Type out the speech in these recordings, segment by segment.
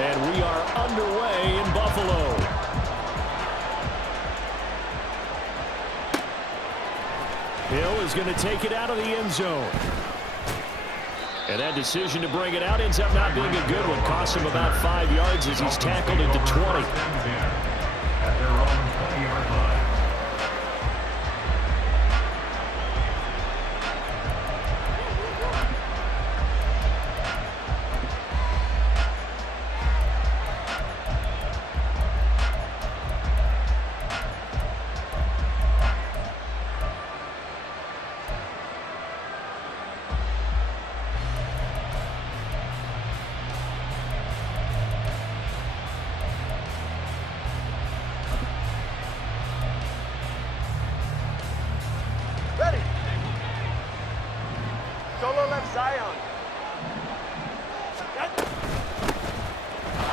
And we are underway in Buffalo. Hill is going to take it out of the end zone. And that decision to bring it out ends up not being a good one. Costs him about 5 yards as he's tackled at the 20. At their own 20-yard line.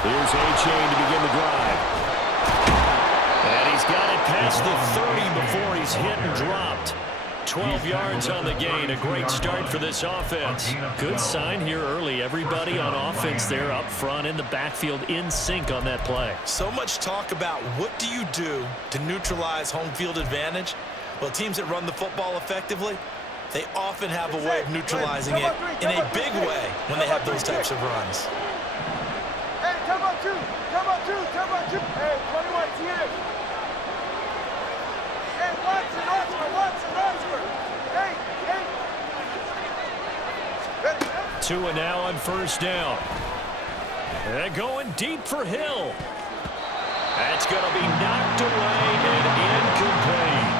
Here's A-Chain to begin the drive. And he's got it past the 30 before he's hit and dropped. 12 yards on the gain. A great start for this offense. Good sign here early. Everybody on offense there up front in the backfield in sync on that play. So much talk about what do you do to neutralize home field advantage? Well, teams that run the football effectively, they often have a way of neutralizing it in a big way when they have those types of runs. Hey, come on, two. Hey, 21 TX. Hey, Watson. Hey. Tua now on first down. They're going deep for Hill. That's going to be knocked away and incomplete.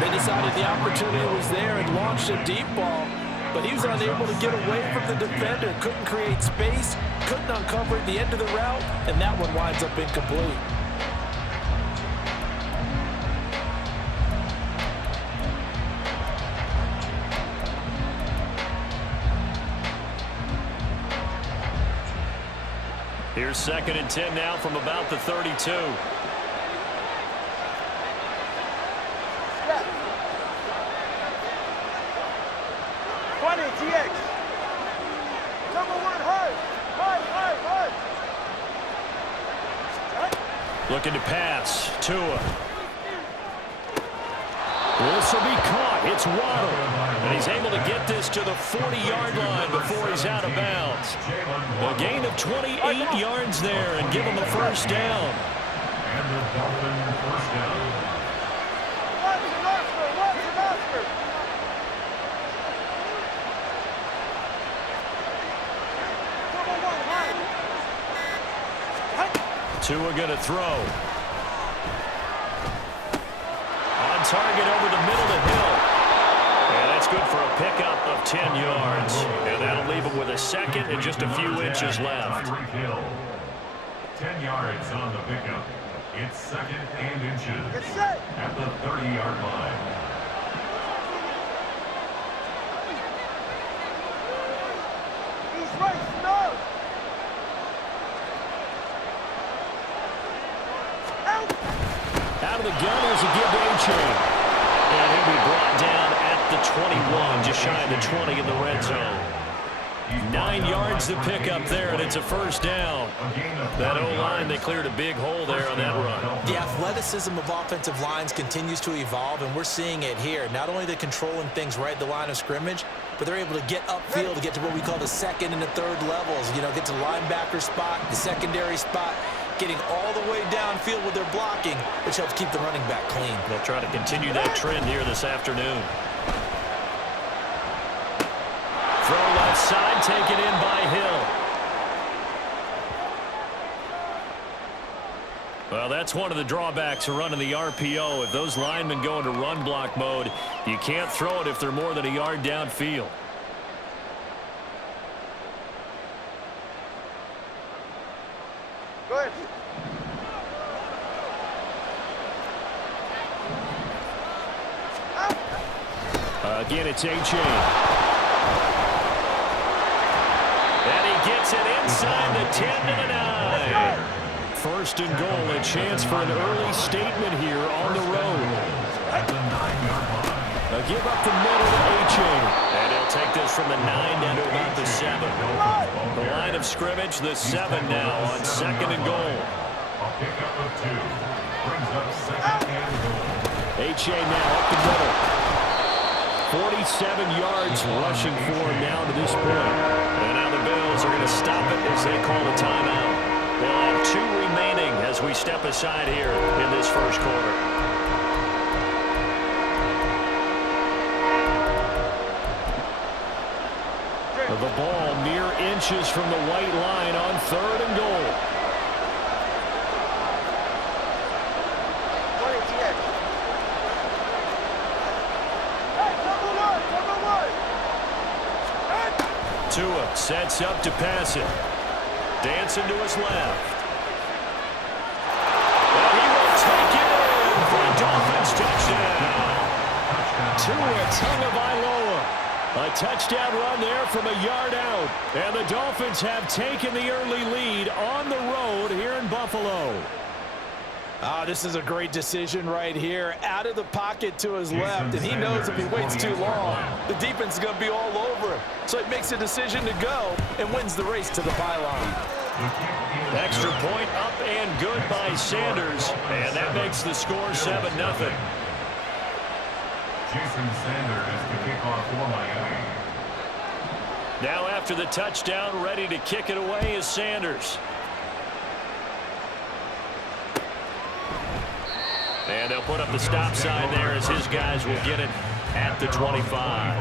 They decided the opportunity was there and launched a deep ball, but he was unable to get away from the defender, couldn't create space, couldn't uncover at the end of the route, and that one winds up incomplete. Here's 2nd and 10 now from about the 32. 20 TX. Number 1 hard. Looking to pass. Tua. This will be caught. It's Waddle. And he's able to get this to the 40-yard line before he's out of bounds. A gain of 28 yards there and give him a first down. And the Dolphins first down. Watson. Tua going to throw. On target over the middle to Hill. And that's good for a pickup of 10 yards. And that'll leave him with a second and just a few inches left. 10 yards on the pickup. It's 2nd and inches. Get set. At the 30-yard line. He's right, no. Out of the gun, here's a give to A-Chain. And he'll be brought down at the 21, just shy of the 20 in the red zone. 9 yards to pick up there, and it's a first down. That O-line, they cleared a big hole there on that run. The athleticism of offensive lines continues to evolve, and we're seeing it here. Not only they're controlling things right at the line of scrimmage, but they're able to get upfield to get to what we call the 2nd and the 3rd levels. You know, get to the linebacker spot, the secondary spot, getting all the way downfield with their blocking, which helps keep the running back clean. They'll try to continue that trend here this afternoon. Throw left side, taken in by Hill. Well, that's one of the drawbacks of running the RPO. If those linemen go into run block mode, you can't throw it if they're more than a yard downfield. Go ahead. Again, it's A-Chain. And he gets it inside the 10 to the 9. First and goal, a chance for an early statement here on the road. At the 9-yard line. A give up the middle to A-Chain. And he'll take this from the 9 down to about the 7. The line of of scrimmage, the 7 now on 2nd and goal. A pickup of 2. Brings up 2nd and goal. H.A. now up the middle. 47 yards rushing for him now to this point. And now the Bills are going to stop it as they call the timeout. They'll have 2 remaining as we step aside here in this first quarter. The ball mere inches from the white line on 3rd and goal. Tua sets up to pass it. Dancing to his left. And he will take it in for a Dolphins touchdown. Tua Tagovailoa. A touchdown run there from a yard out. And the Dolphins have taken the early lead on the road here in Buffalo. This is a great decision right here. Out of the pocket to his left, and he knows if he waits too long, the defense is going to be all over him. So it makes a decision to go and wins the race to the pylon. Extra point up and good by Sanders, and that makes the score 7-0. Jason Sanders to kick off for Miami. Now after the touchdown, ready to kick it away is Sanders. And they'll put up the stop sign there as his guys will get it at the 25.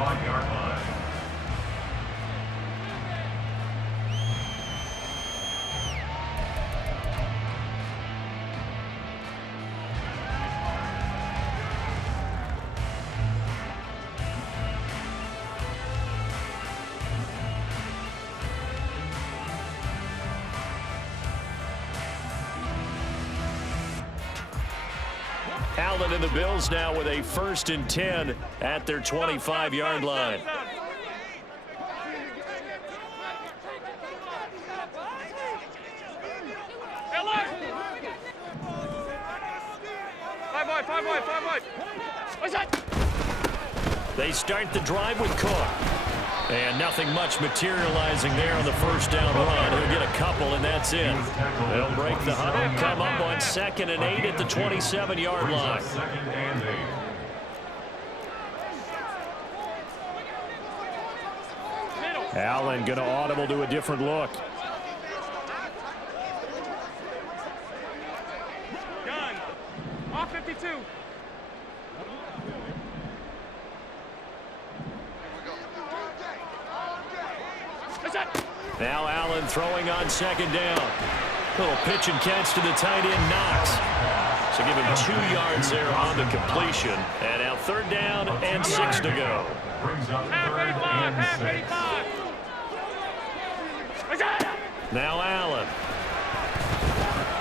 Allen and the Bills now with a 1st and 10 at their 25-yard line. They start the drive with Cook. And nothing much materializing there on the first down run. He'll get a couple, and that's it. They'll break the huddle, come up on 2nd and 8 at the 27-yard line. Allen going to audible to a different look. Gun. Off 52. Now Allen throwing on 2nd down. Little pitch and catch to the tight end, Knox. So give him 2 yards there on the completion. And now 3rd down and 6 to go. Half 85. Now Allen.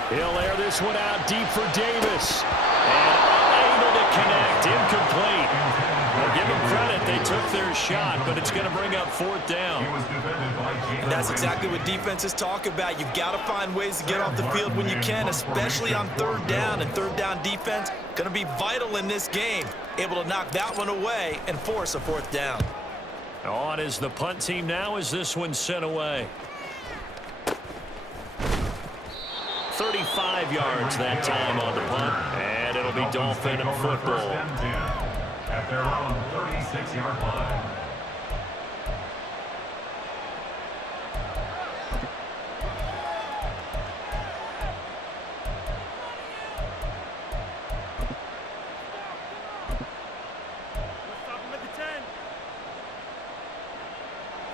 He'll air this one out deep for Davis. And unable to connect. Incomplete. Well, give them credit. They took their shot, but it's going to bring up 4th down. And that's exactly what defenses talk about. You've got to find ways to get off the field when you can, especially on 3rd down. And 3rd down defense going to be vital in this game. Able to knock that one away and force a 4th down. On is the punt team now as this one's sent away. 35 yards that time on the punt, and it'll be Dolphin football. At their own 36-yard line.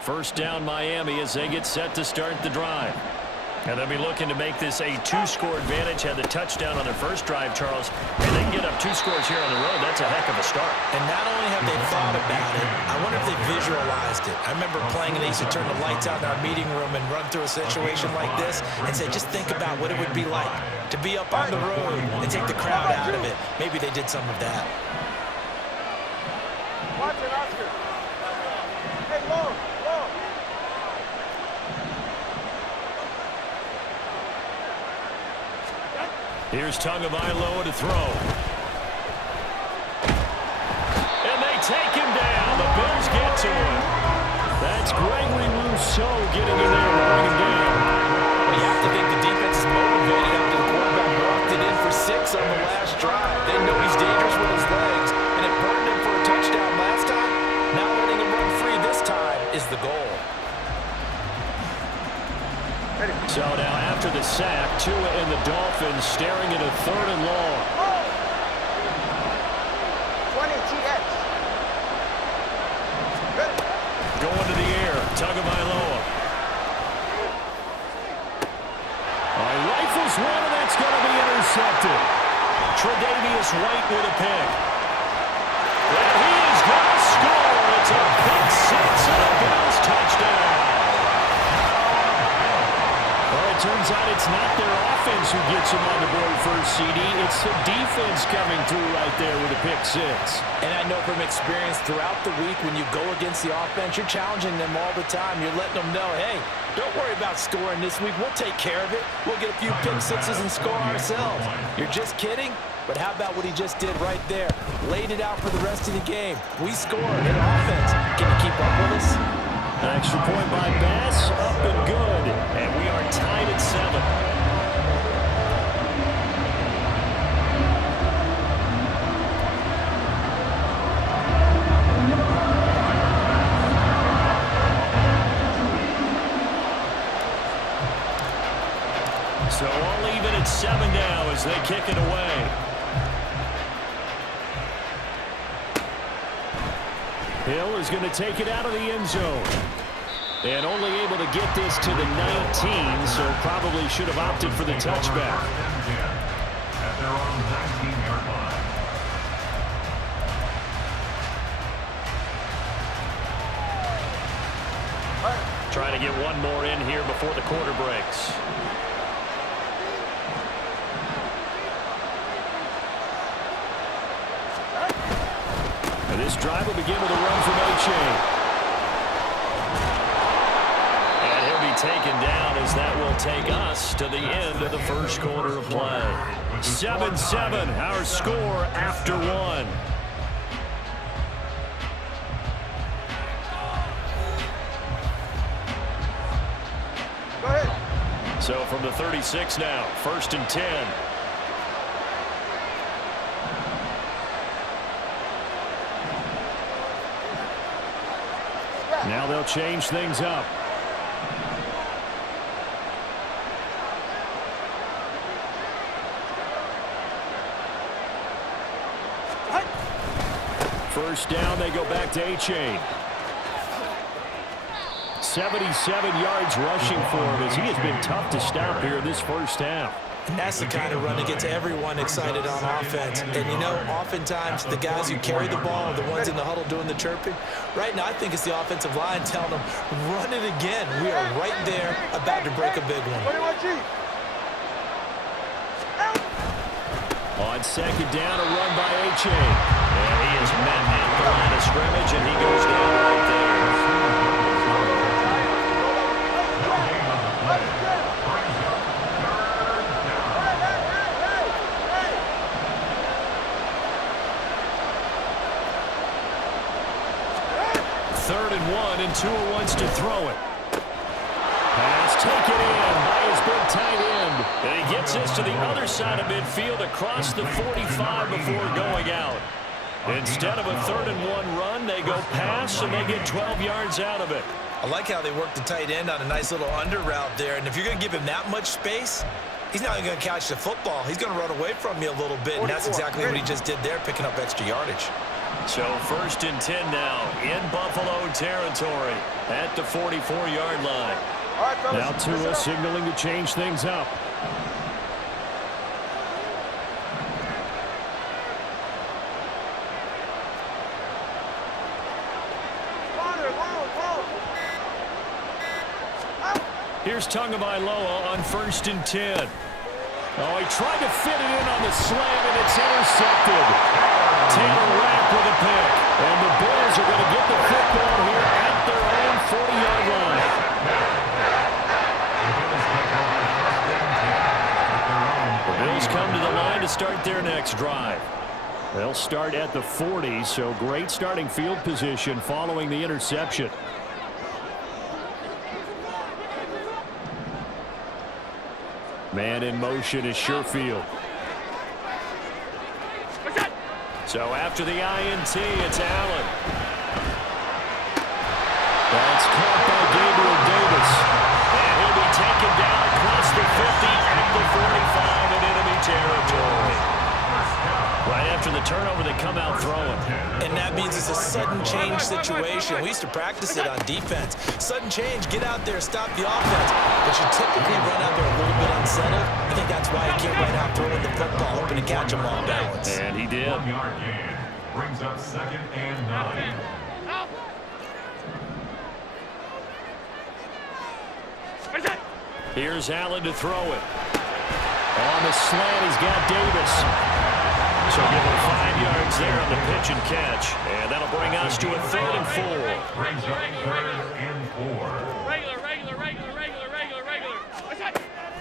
First down Miami as they get set to start the drive. And they'll be looking to make this a 2-score advantage. Had the touchdown on their first drive, Charles. And they can get up 2 scores here on the road. That's a heck of a start. And not only have they thought about it, I wonder if they visualized it. I remember playing and they used to turn the lights out in our meeting room and run through a situation like this and say, just think about what it would be like to be up on the road and take the crowd out of it. Maybe they did some of that. Watch it, Oscar. Hey, long. Here's Tagovailoa to throw. And they take him down. The Bills get to him. That's Gregory Rousseau getting in there to bring him down. So now after the sack, Tua and the Dolphins staring at a 3rd and long. 20 TX. Going to the air, Tagovailoa. Rifles one, and that's going to be intercepted. Tre'Davious White with a pick. And he is going to score. It's a pick six and a Bills touchdown. Well, it turns out it's not their offense who gets them on the board first, CD. It's the defense coming through right there with a pick six. And I know from experience throughout the week, when you go against the offense, you're challenging them all the time. You're letting them know, hey, don't worry about scoring this week. We'll take care of it. We'll get a few pick sixes and score ourselves. You're just kidding? But how about what he just did right there? Laid it out for the rest of the game. We scored in offense. Can you keep up with us? An extra point by Bass, up and good. And we are tied at 7. So all even at 7 now as they kick it away. Hill is going to take it out of the end zone. And only able to get this to the 19, so probably should have opted for the touchback. At their own 19-yard line. Trying to get one more in here before the quarter breaks. And this drive will begin with a run from A-Chain. Taken down as that will take us to the end of the first quarter of play. 7-7, our score after 1. Go ahead. So from the 36 now, 1st and 10. Now they'll change things up. First down, they go back to A-Chain. 77 yards rushing for him as he has been tough to stop here in this first half. And that's the kind of run that gets everyone excited on offense. And, you know, oftentimes the guys who carry the ball are the ones in the huddle doing the chirping. Right now, I think it's the offensive line telling them, run it again. We are right there about to break a big one. On 2nd down, a run by A-Chain. And he is met at the line of scrimmage, and he goes down right there. Third and 1, and Tua wants to throw it. Pass taken in by his big tight end. And he gets this to the other side of midfield across the 45 before going out. Instead of a 3rd and 1 run, they go pass, and they get 12 yards out of it. I like how they work the tight end on a nice little under route there. And if you're going to give him that much space, he's not even going to catch the football. He's going to run away from you a little bit, and that's exactly what he just did there, picking up extra yardage. So 1st and 10 now in Buffalo territory at the 44-yard line. Now Tua signaling to change things up. Here's Tagovailoa on 1st and 10. Oh, he tried to fit it in on the slam, and it's intercepted. Taylor Rapp with a pick. And the Bills are going to get the football here at their own 40-yard line. The Bills come to the line to start their next drive. They'll start at the 40, so great starting field position following the interception. Man in motion is Sherfield. So after the INT, it's Allen. That's caught by Gabriel Davis. And he'll be taken down turnover, they come out throwing. And that means it's a sudden change situation. We used to practice it on defense. Sudden change, get out there, stop the offense. But you typically run out there a little bit unsettled. I think that's why he came right out throwing the football, hoping to catch him off balance. And he did. 1 yard gain brings up 2nd and 9. Here's Allen to throw it. On the slant, he's got Davis. So give him 5 yards there on the pitch and catch. And that'll bring us to a 3rd and 4. Brings up 3rd and 4. Regular.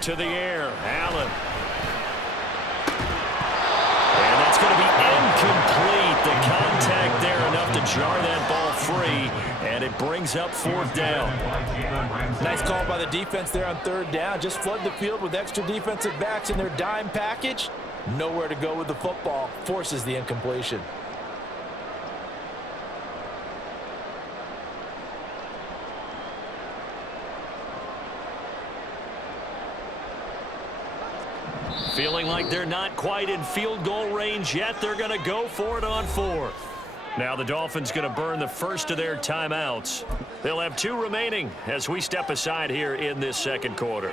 To the air, Allen. And that's going to be incomplete. The contact there enough to jar that ball free. And it brings up 4th down. Nice call by the defense there on 3rd down. Just flood the field with extra defensive backs in their dime package. Nowhere to go with the football. Forces the incompletion. Feeling like they're not quite in field goal range yet. They're going to go for it on 4th. Now the Dolphins going to burn the first of their timeouts. They'll have 2 remaining as we step aside here in this 2nd quarter.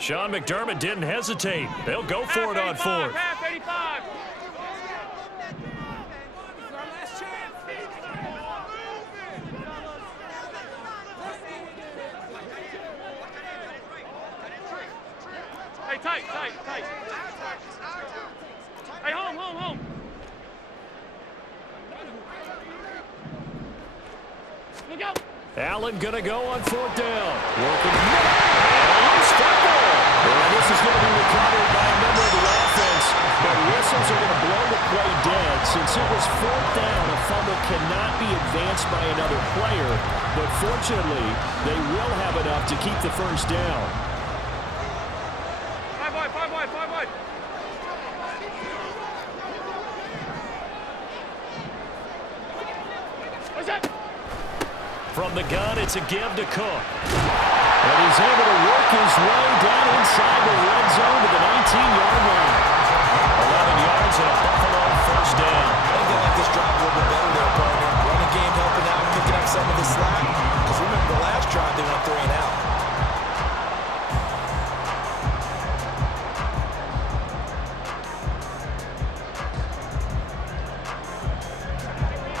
Sean McDermott didn't hesitate. They'll go for it on 4th. Half 85. Hey, tight. Hey, home. Look out. Allen going to go on 4th down. Working loose football. And this is going to be recovered by a member of the offense. But whistles are going to blow the play dead. Since it was 4th down, a fumble cannot be advanced by another player. But fortunately, they will have enough to keep the first down. 5 wide. What's that? From the gun, it's a give to Cook. And he's able to work his way down inside the red zone to the 19-yard line. 11 yards and a Buffalo first down. I think they like this drive a little bit better there, partner. Running game helping out, picking up some of the slack. Because remember, the last drive they went 3 and out.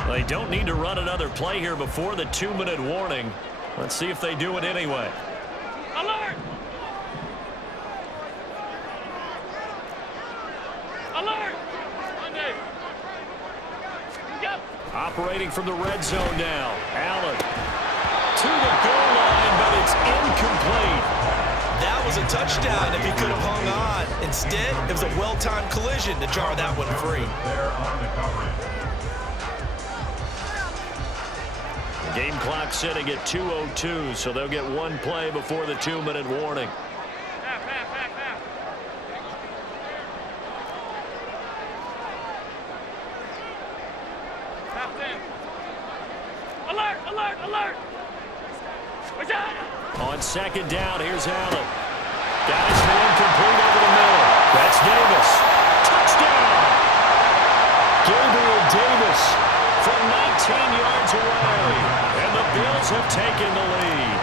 They don't need to run another play here before the 2-minute warning. Let's see if they do it anyway. Alert! Monday. Go. Operating from the red zone now. Allen to the goal line, but it's incomplete. That was a touchdown if he could have hung on. Instead, it was a well-timed collision to jar that one free. There on the coverage. Game clock sitting at 2:02, so they'll get 1 play before the 2-minute warning. Half. Half 10. Alert! What's that? On 2nd down, here's Allen. Got his man complete over the middle. That's Davis. Touchdown! Gabriel Davis from 19 yards away. And the Bills have taken the lead.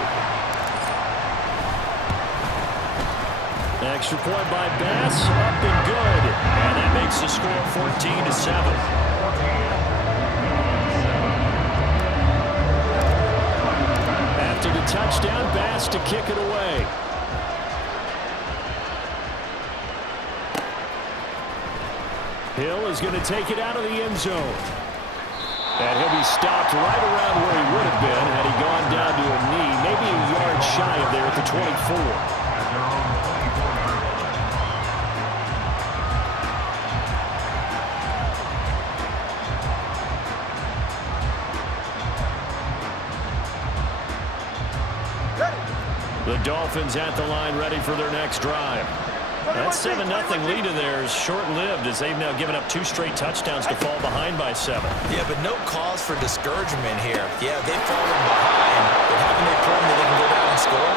Extra point by Bass, up and good. And that makes the score 14-7. After the touchdown, Bass to kick it away. Hill is going to take it out of the end zone. And he'll be stopped right around where he would have been had he gone down to a knee, maybe a yard shy of there at the 24. At their own 24-yard line. The Dolphins at the line ready for their next drive. That 7-0 lead of theirs short-lived as they've now given up 2 straight touchdowns to fall behind by 7. Yeah, but no cause for discouragement here. Yeah, they've fallen behind, but haven't they proven that they can go down and score?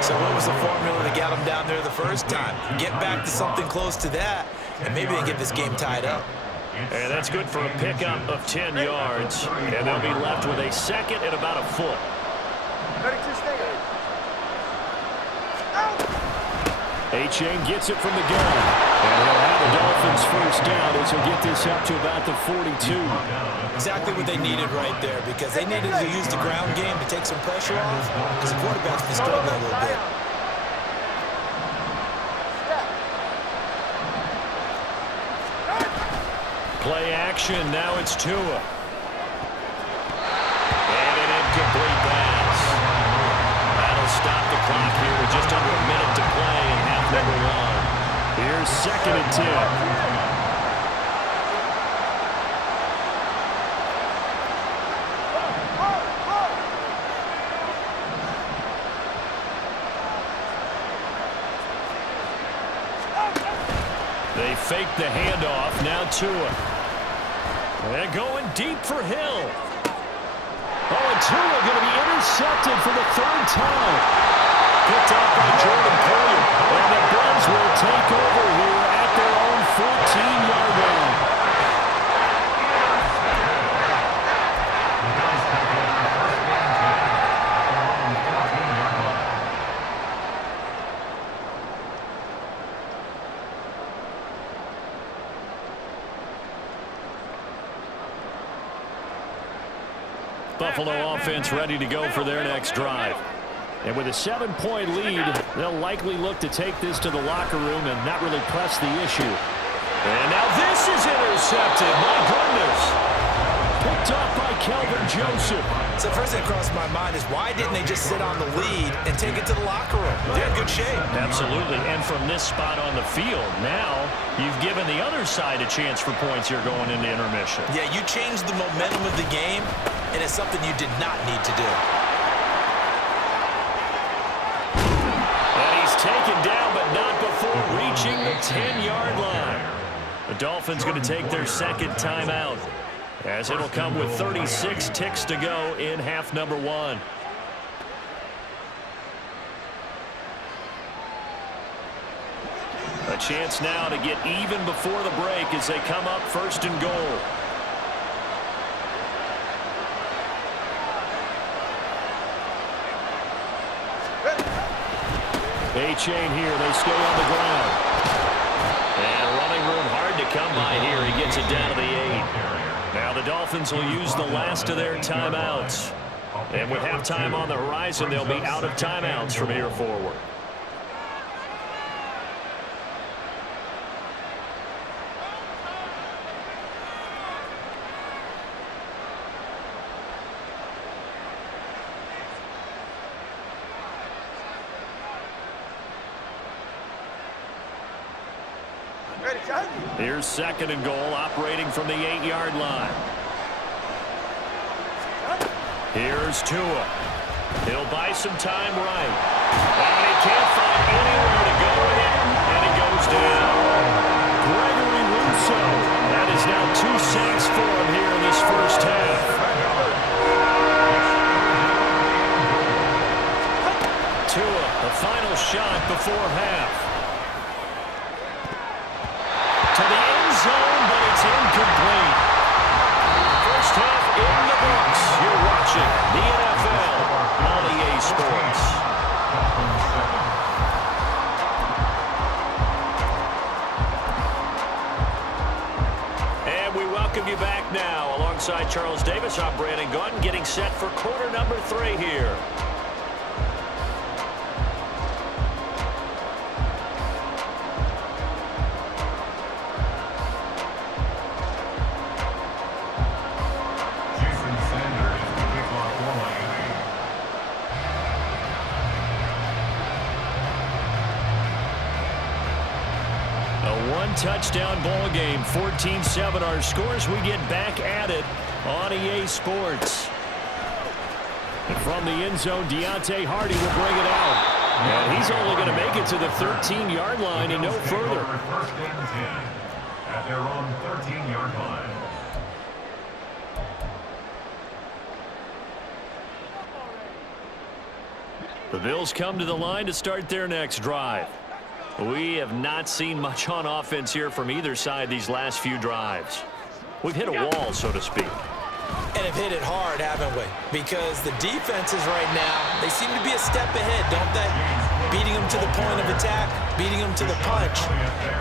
So what was the formula to get them down there the first time? Get back to something close to that, and maybe they get this game tied up. And that's good for a pickup of 10 yards. And they'll be left with a second and about a foot. 32 stinger. A-Chain gets it from the gun. And he'll have the Dolphins first down as he'll get this up to about the 42. Exactly what they needed right there, because they needed to use the ground game to take some pressure off, because the quarterback's been struggling a little bit. Play action, now it's Tua. And an incomplete pass. That'll stop the clock here with just under a minute to play in half number one. Here's second and 10. They fake the handoff, now Tua. And going deep for Hill. Oh, and Tua going to be intercepted for the third time. Picked off by Jordan Poyer. And the Browns will take over here at their own 14-yard line. Buffalo offense ready to go for their next drive. And with a 7-point lead, they'll likely look to take this to the locker room and not really press the issue. And now this is intercepted. My goodness. Picked off by Kelvin Joseph. So the first thing that crossed my mind is, why didn't they just sit on the lead and take it to the locker room? They're in good shape. Absolutely. And from this spot on the field, now you've given the other side a chance for points here going into intermission. Yeah, you changed the momentum of the game, and it's something you did not need to do. And he's taken down, but not before reaching the 10-yard line. The Dolphins going to take their second timeout, as it'll come with 36 ticks to go in half number one. A chance now to get even before the break as they come up first and goal. A-Chain here, they stay on the ground. And running room hard to come by here. He gets it down to the 8. Now the Dolphins will use the last of their timeouts. And with halftime on the horizon, they'll be out of timeouts from here forward. Here's second and goal, operating from the 8-yard line. Here's Tua. He'll buy some time right. And he can't find anywhere to go with it, and he goes down. Gregory Rousseau. That is now 2 sacks for him here in this first half. Tua, the final shot before half. To the end zone, but it's incomplete. First half in the books. You're watching the NFL on EA Sports. And we welcome you back now. Alongside Charles Davis, I'm Brandon Gaudin, getting set for quarter number 3 here. Touchdown ball game, 14-7 our scores. We get back at it on EA Sports. And from the end zone, Deontay Hardy will bring it out. And he's only going to make it to the 13-yard line and no further. First and 10 at their own 13-yard line. The Bills come to the line to start their next drive. We have not seen much on offense here from either side these last few drives. We've hit a wall, so to speak. And have hit it hard, haven't we? Because the defenses right now, they seem to be a step ahead, don't they? Beating them to the point of attack, beating them to the punch.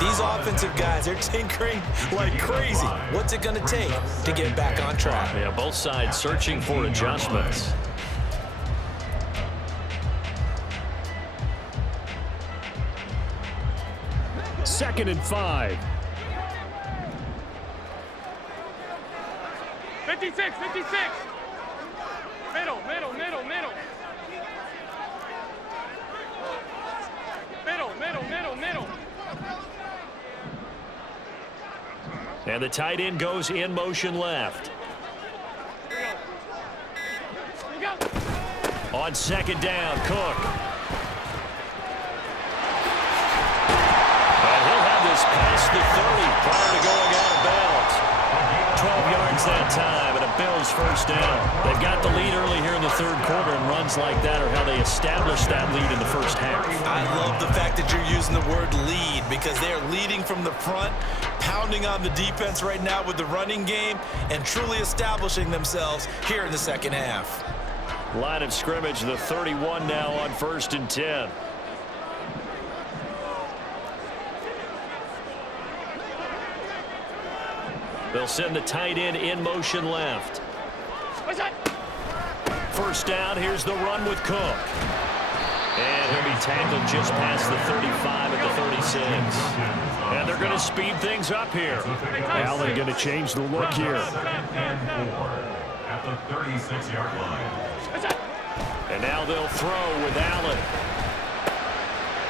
These offensive guys, they're tinkering like crazy. What's it going to take to get back on track? Yeah, both sides searching for adjustments. Second and 5. 56, 56. Middle. Middle. And the tight end goes in motion left. Here we go. On second down, Cook. And he'll have this past the 30 prior to going out of bounds. 12 yards that time, and a Bills first down. They've got the lead early here in the third quarter, and runs like that are how they established that lead in the first half. I love the fact that you're using the word lead, because they are leading from the front, pounding on the defense right now with the running game, and truly establishing themselves here in the second half. Line of scrimmage, the 31 now on 1st and 10. They'll send the tight end in motion left. What's that? First down, here's the run with Cook. And he'll be tackled just past the 35 at the 36. And they're going to speed things up here. Allen going to change the look here. At the 36-yard line. And now they'll throw with Allen.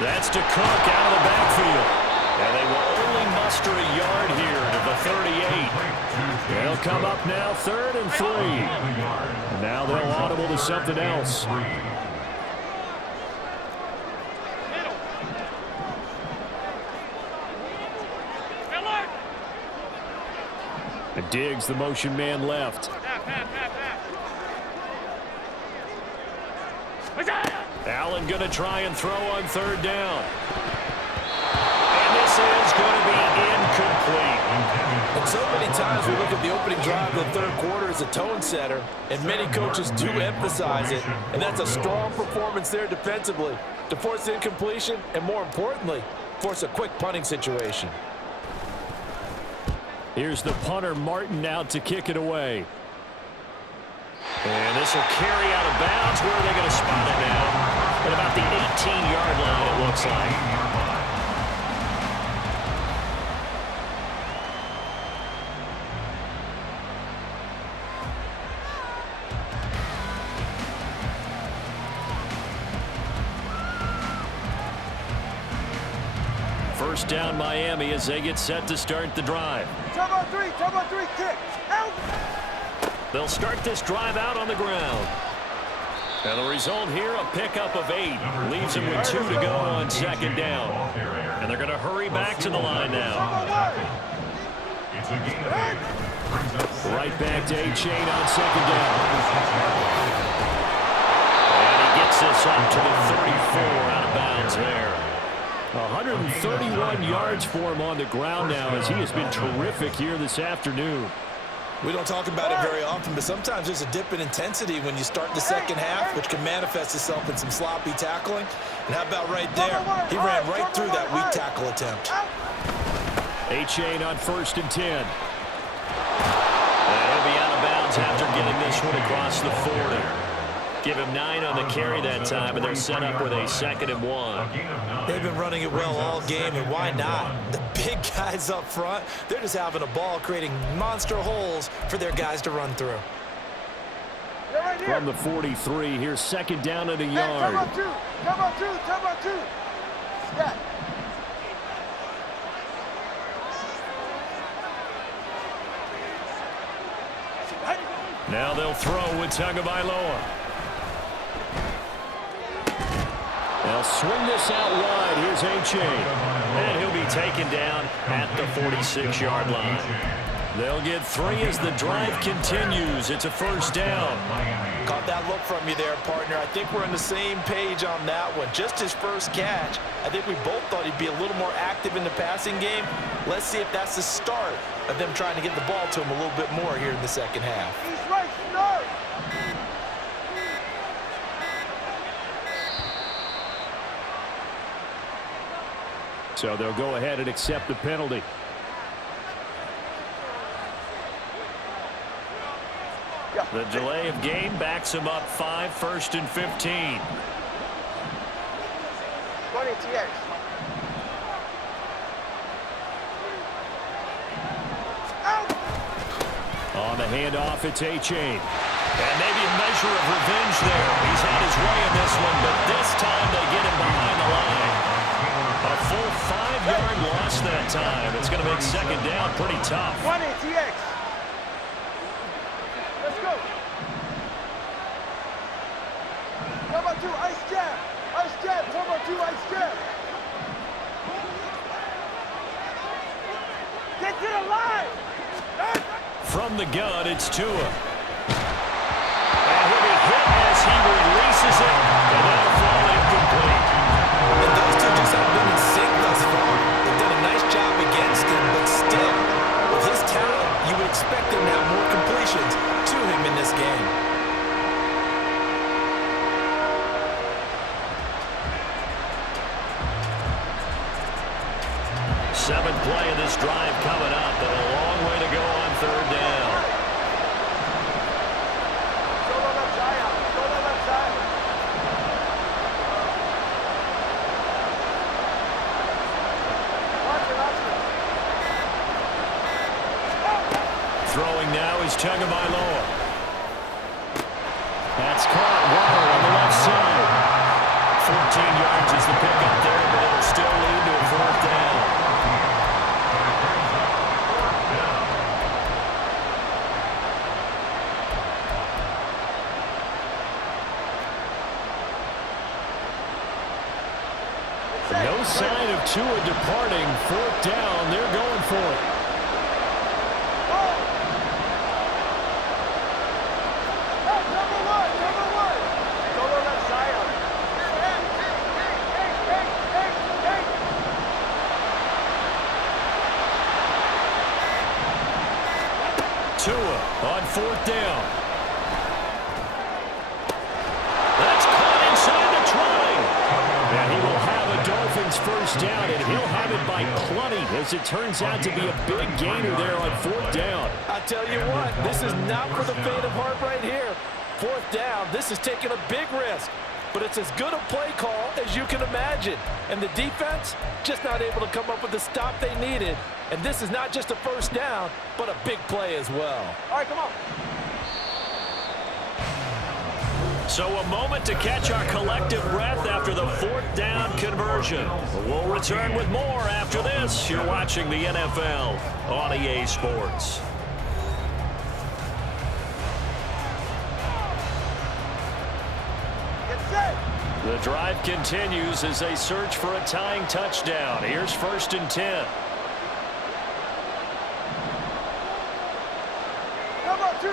That's to Cook out of the backfield. And they will only muster a yard here to the 38. They'll come up now 3rd and 3. And now they'll audible to something else. And Diggs, the motion man left. Allen going to try and throw on 3rd down. And this is going to be incomplete. And so many times we look at the opening drive of the third quarter as a tone setter, and many coaches do emphasize it, and that's a strong performance there defensively to force incompletion and, more importantly, force a quick punting situation. Here's the punter, Martin, out to kick it away. And this will carry out of bounds. Where are they going to spot it now? At about the 18-yard line, it looks like. First down, Miami, as they get set to start the drive. Turbo 3, kick. Out. They'll start this drive out on the ground. And the result here, a pickup of 8. Leaves them with 2 to go on second down. And they're going to hurry back to the line now. Right back to A-Chain on second down. And he gets this up to the 34 out of bounds there. 131 yards for him on the ground now, as he has been terrific here this afternoon. We don't talk about it very often, but sometimes there's a dip in intensity when you start the second half, which can manifest itself in some sloppy tackling. And how about right there? He ran right through that weak tackle attempt. A-Chain on 1st and 10. And he'll be out of bounds after getting this one across the 40. Give him 9 on the carry that time, and they're set up with a 2nd and 1. They've been running it well all game, and why not? The big guys up front, they're just having a ball, creating monster holes for their guys to run through. From the 43, here's second down and a yard. Turbo 2. Stat. Now they'll throw with Tagovailoa. They'll swing this out wide. Here's A-Chain. And he'll be taken down at the 46-yard line. They'll get 3 as the drive continues. It's a first down. Caught that look from you there, partner. I think we're on the same page on that one. Just his first catch, I think we both thought he'd be a little more active in the passing game. Let's see if that's the start of them trying to get the ball to him a little bit more here in the second half. He's right, start. So they'll go ahead and accept the penalty. The delay of game backs him up 5, 1st and 15. 20 TX. On the handoff, it's A-Chain. And maybe a measure of revenge there. He's had his way in this one, but this time they get him behind the line. A full 5-yard loss that time. It's going to make second down pretty tough. 20 TX. Let's go. Turbo 2, ice jab. Ice jab, turbo 2, ice jab. Get to the line. From the gun, it's Tua. And he'll be hit as he releases it, and that'll fall incomplete. And those two just haven't been in sync thus far. They've done a nice job against him, but still, with his talent, you would expect him to have more completions to him in this game. Seventh play of this drive coming up, and a long way to go on third down. Solo left side. Solo left side. Watch it. Throwing now is Tagovailoa. That's caught well on the left side. 14 yards is the pickup there, but it'll still lead to a fourth down. No sign of Tua departing. Fourth down. They're going for it. Tua on fourth down. That's caught inside the 20. And he will have a Dolphins first down, and he'll have it by plenty, as it turns out to be a big gainer there on fourth down. I tell you what, this is not for the faint of heart right here. Fourth down, this is taking a big risk. But it's as good a play call as you can imagine. And the defense just not able to come up with the stop they needed. And this is not just a first down, but a big play as well. All right, come on. So a moment to catch our collective breath after the fourth down conversion. We'll return with more after this. You're watching the NFL on EA Sports. The drive continues as they search for a tying touchdown. Here's 1st and 10. Number 2.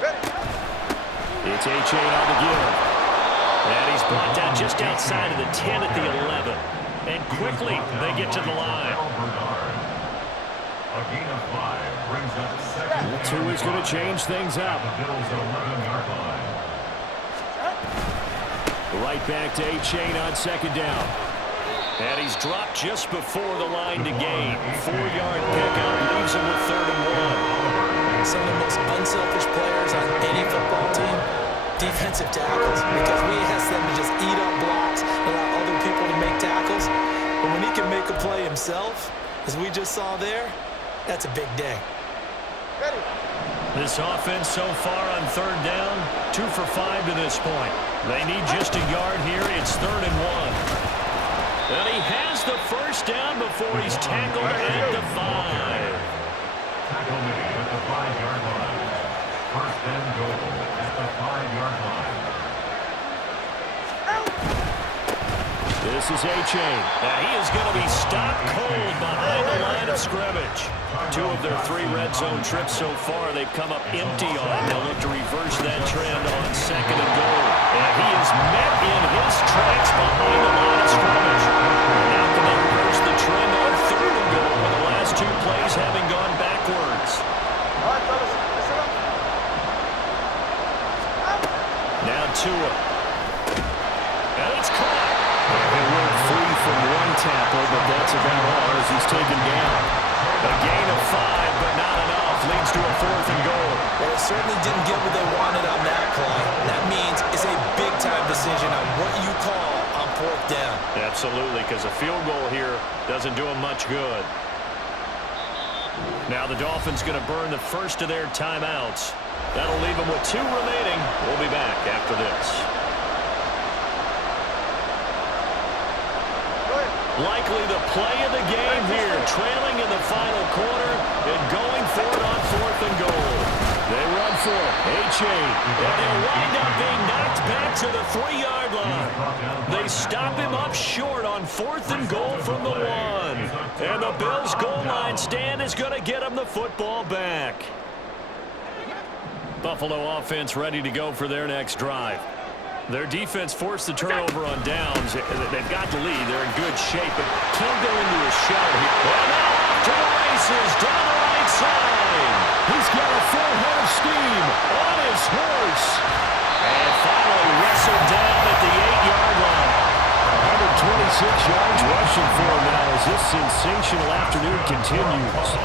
Ready. It's A-Chain on the give. And he's brought down just outside of the 10 at the 11. And quickly they get to the line. A gain of 5 brings up second. Tua is going to change things up. The Bills' 11-yard line. Right back to A-Chain on second down. And he's dropped just before the line to gain. 4-yard pickup leaves him with 3rd and 1. Some of the most unselfish players on any football team, defensive tackles, because we ask them to just eat up blocks, allow other people to make tackles. But when he can make a play himself, as we just saw there, that's a big day. Ready. This offense so far on 3rd down, 2 for 5 to this point. They need just a yard here. It's 3rd and 1. And he has the first down before he's tackled at the 5. Tackle made at the 5-yard line. 1st and goal at the 5-yard line. This is A-Chain. And he is going to be stopped cold behind the line of scrimmage. 2 of their 3 red zone trips so far, they've come up empty on. They'll look to reverse that trend on 2nd and goal. And he is met in his tracks behind the line of scrimmage. And now can they reverse the trend on 3rd and goal with the last 2 plays having gone backwards. All right, fellas, listen up. Now Tua. And it's caught. He went free from 1 tackle, but that's about all as he's taken down. A gain of 5, but not enough. Leads to a 4th and goal. Well, they certainly didn't get what they wanted on that play. That means it's a big-time decision on what you call on 4th down. Absolutely, because a field goal here doesn't do them much good. Now the Dolphins going to burn the first of their timeouts. That'll leave them with 2 remaining. We'll be back after this. Likely the play of the game here, trailing in the final quarter and going for it on 4th and goal. They run for it. A-Chain. And he'll wind up being knocked back to the 3-yard line. They stop him up short on 4th and goal from the 1. And the Bills' goal line stand is going to get him the football back. Buffalo offense ready to go for their next drive. Their defense forced the turnover on downs. They've got the lead. They're in good shape, but can't go into a shell here. And now off to the races down the right side. He's got a full head of steam on his horse. And finally wrestled down at the 8-yard line. 126 yards rushing for him now as this sensational afternoon continues.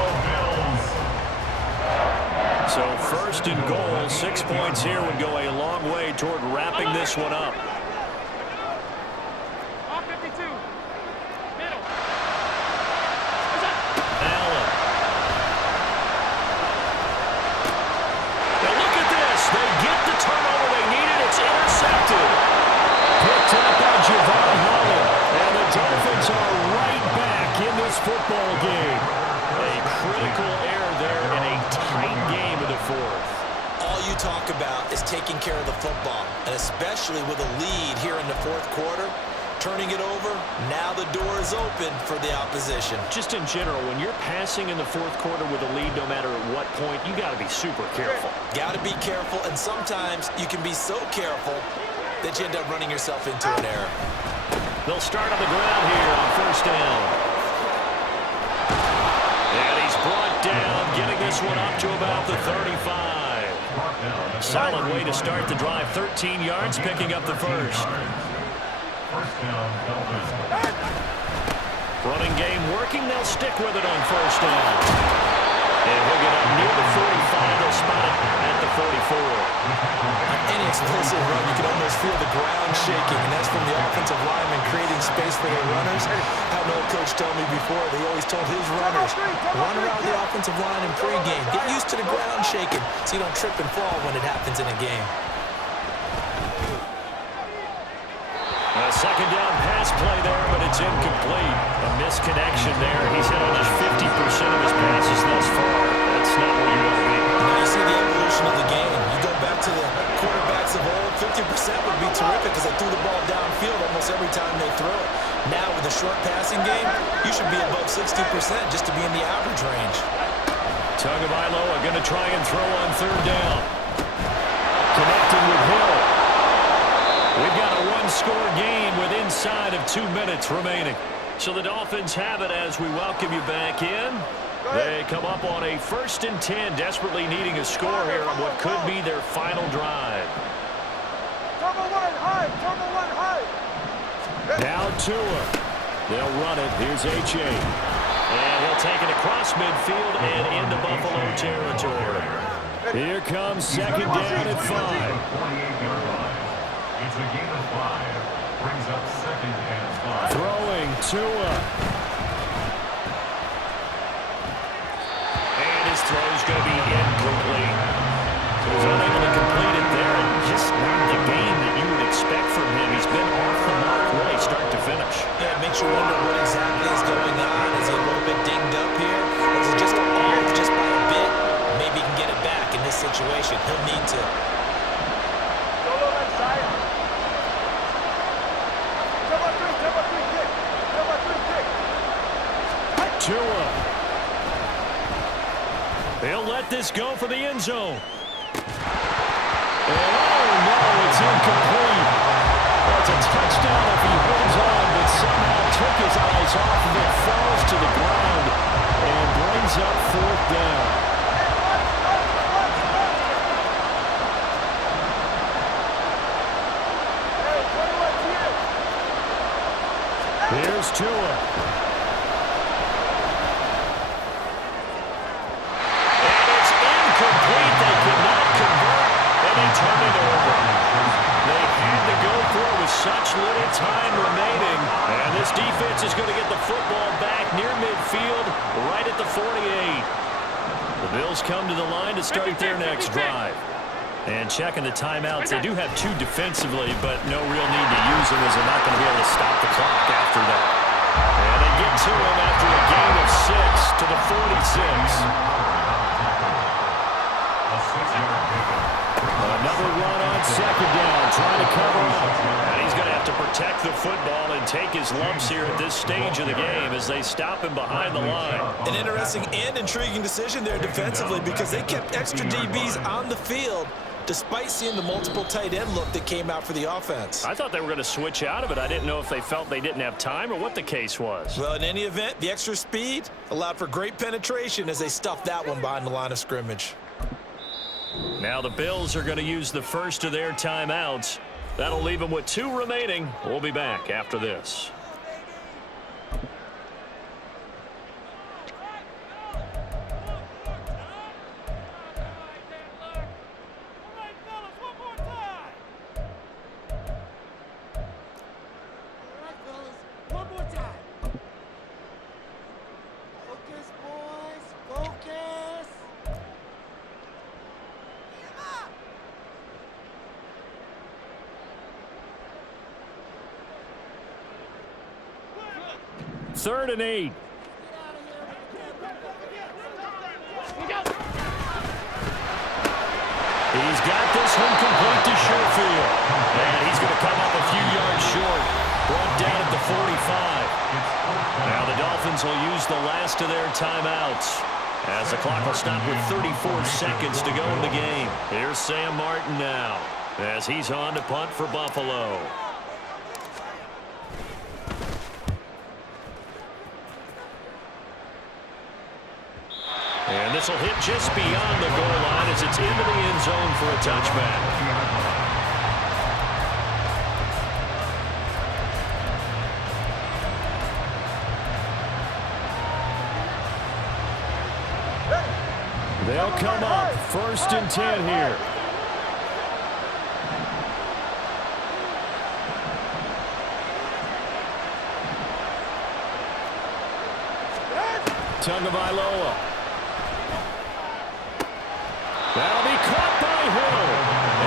So 1st and goal, 6 points here would go a long way toward wrapping this one up. Off 52. Middle. Allen. Now look at this. They get the turnover they needed. It's intercepted. Picked up by Javon Holland. And the Dolphins are right back in this football game. A critical error there in a tight game of the 4th. All you talk about is taking care of the football, and especially with a lead here in the 4th quarter, turning it over, now the door is open for the opposition. Just in general, when you're passing in the 4th quarter with a lead, no matter at what point, you got to be super careful. Got to be careful, and sometimes you can be so careful that you end up running yourself into an error. They'll start on the ground here on 1st down. And he's brought down, getting this one up to about the 35. Solid way to start the drive. 13 yards, picking up the 1st. Running game working. They'll stick with it on 1st down. And he'll get up near the 45. They'll spot it at the 44. Any explosive run, you can almost feel the ground shaking, and that's from the offensive linemen creating space for their runners. Had an old coach tell me before, they always told his runners, run around the offensive line in pregame. Get used to the ground shaking so you don't trip and fall when it happens in a game. A 2nd down pass play there, but it's incomplete. A misconnection there. He's hit on just 50% of his passes thus far. That's not where you want to be. Now you see the evolution of the game. You go back to the quarterbacks of old, 50% would be terrific because they threw the ball downfield almost every time they throw it. Now with the short passing game, you should be above 60% just to be in the average range. Tagovailoa going to try and throw on 3rd down. Connecting with Hill. We've got a 1-score game with inside of 2 minutes remaining. So the Dolphins have it as we welcome you back in. They come up on a 1st and 10, desperately needing a score here on what could be their final drive. Turbo 1 high, Turbo 1 high. Now Tua. They'll run it. Here's A-Chain. And he'll take it across midfield and into Buffalo territory. Here comes 2nd down at 5. It's a gain of 5. Brings up 2nd and 5. Throwing Tua. And his throw's going to be incomplete. He was unable to complete it there, and just not the game that you would expect from him. He's been off the mark really start to finish. Yeah, it makes you wonder what exactly is going on. Is he a little bit dinged up here? Or is it just off just by a bit? Maybe he can get it back in this situation. He'll need to. Solo left side. Turbo 3, Turbo 3. Tua. They'll let this go for the end zone. And oh, no, it's incomplete. That's a touchdown if he holds on, but somehow took his eyes off of it, falls to the ground, and brings up fourth down. Here's Tua. And it's incomplete. They could not convert, and they turn it over. They had to go for it with such little time remaining. And this defense is going to get the football back near midfield, right at the 48. The Bills come to the line to start their next drive. And checking the timeouts, they do have two defensively, but no real need to use them as they're not going to be able to stop the clock after that. And they get to him after a gain of 6 to the 46. Another run on second down, trying to cover up. And he's going to have to protect the football and take his lumps here at this stage of the game as they stop him behind the line. An interesting and intriguing decision there defensively because they kept extra DBs on the field despite seeing the multiple tight end look that came out for the offense. I thought they were going to switch out of it. I didn't know if they felt they didn't have time or what the case was. Well, in any event, the extra speed allowed for great penetration as they stuffed that one behind the line of scrimmage. Now the Bills are going to use the first of their timeouts. That'll leave them with 2 remaining. We'll be back after this. Third and 8. He's got this one complete to Sherfield. And he's going to come up a few yards short. Brought down at the 45. Now the Dolphins will use the last of their timeouts as the clock will stop with 34 seconds to go in the game. Here's Sam Martin now as he's on to punt for Buffalo. And this will hit just beyond the goal line as it's into the end zone for a touchback. They'll come up 1st and 10 here. Tagovailoa. That'll be caught by Hill.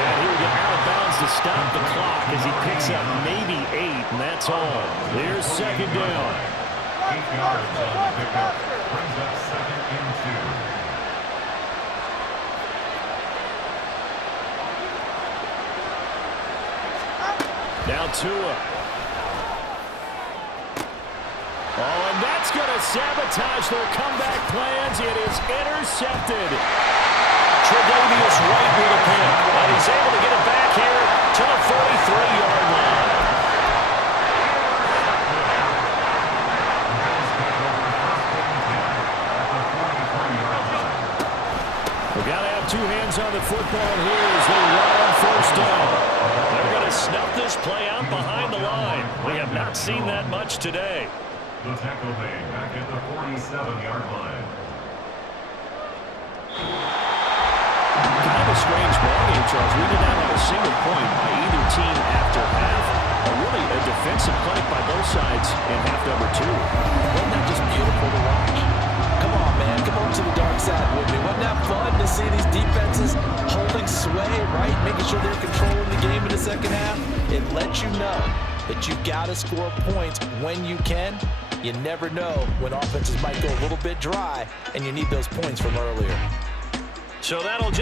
And he'll get out of bounds to stop the clock as he picks up maybe 8, and that's all. Here's second down. 8 yards on the pickup. Brings up 2nd and 2. Now Tua. Oh, and that's going to sabotage their comeback plans. It is intercepted. Tre'Davious White with a pick, and he's able to get it back here to the 43-yard line. We've got to have 2 hands on the football here as they run on 1st down. They're going to snuff this play out behind the line. We have not seen that much today. The tackle made back at the 47-yard line. Kind of a strange ballgame, Charles. We did not have a single point by either team after half. Really a defensive play by both sides in half number 2. Wasn't that just beautiful to watch? Come on, man. Come over to the dark side with me. Wasn't that fun to see these defenses holding sway, right? Making sure they're controlling the game in the second half. It lets you know that you've got to score points when you can. You never know when offenses might go a little bit dry, and you need those points from earlier. So that'll just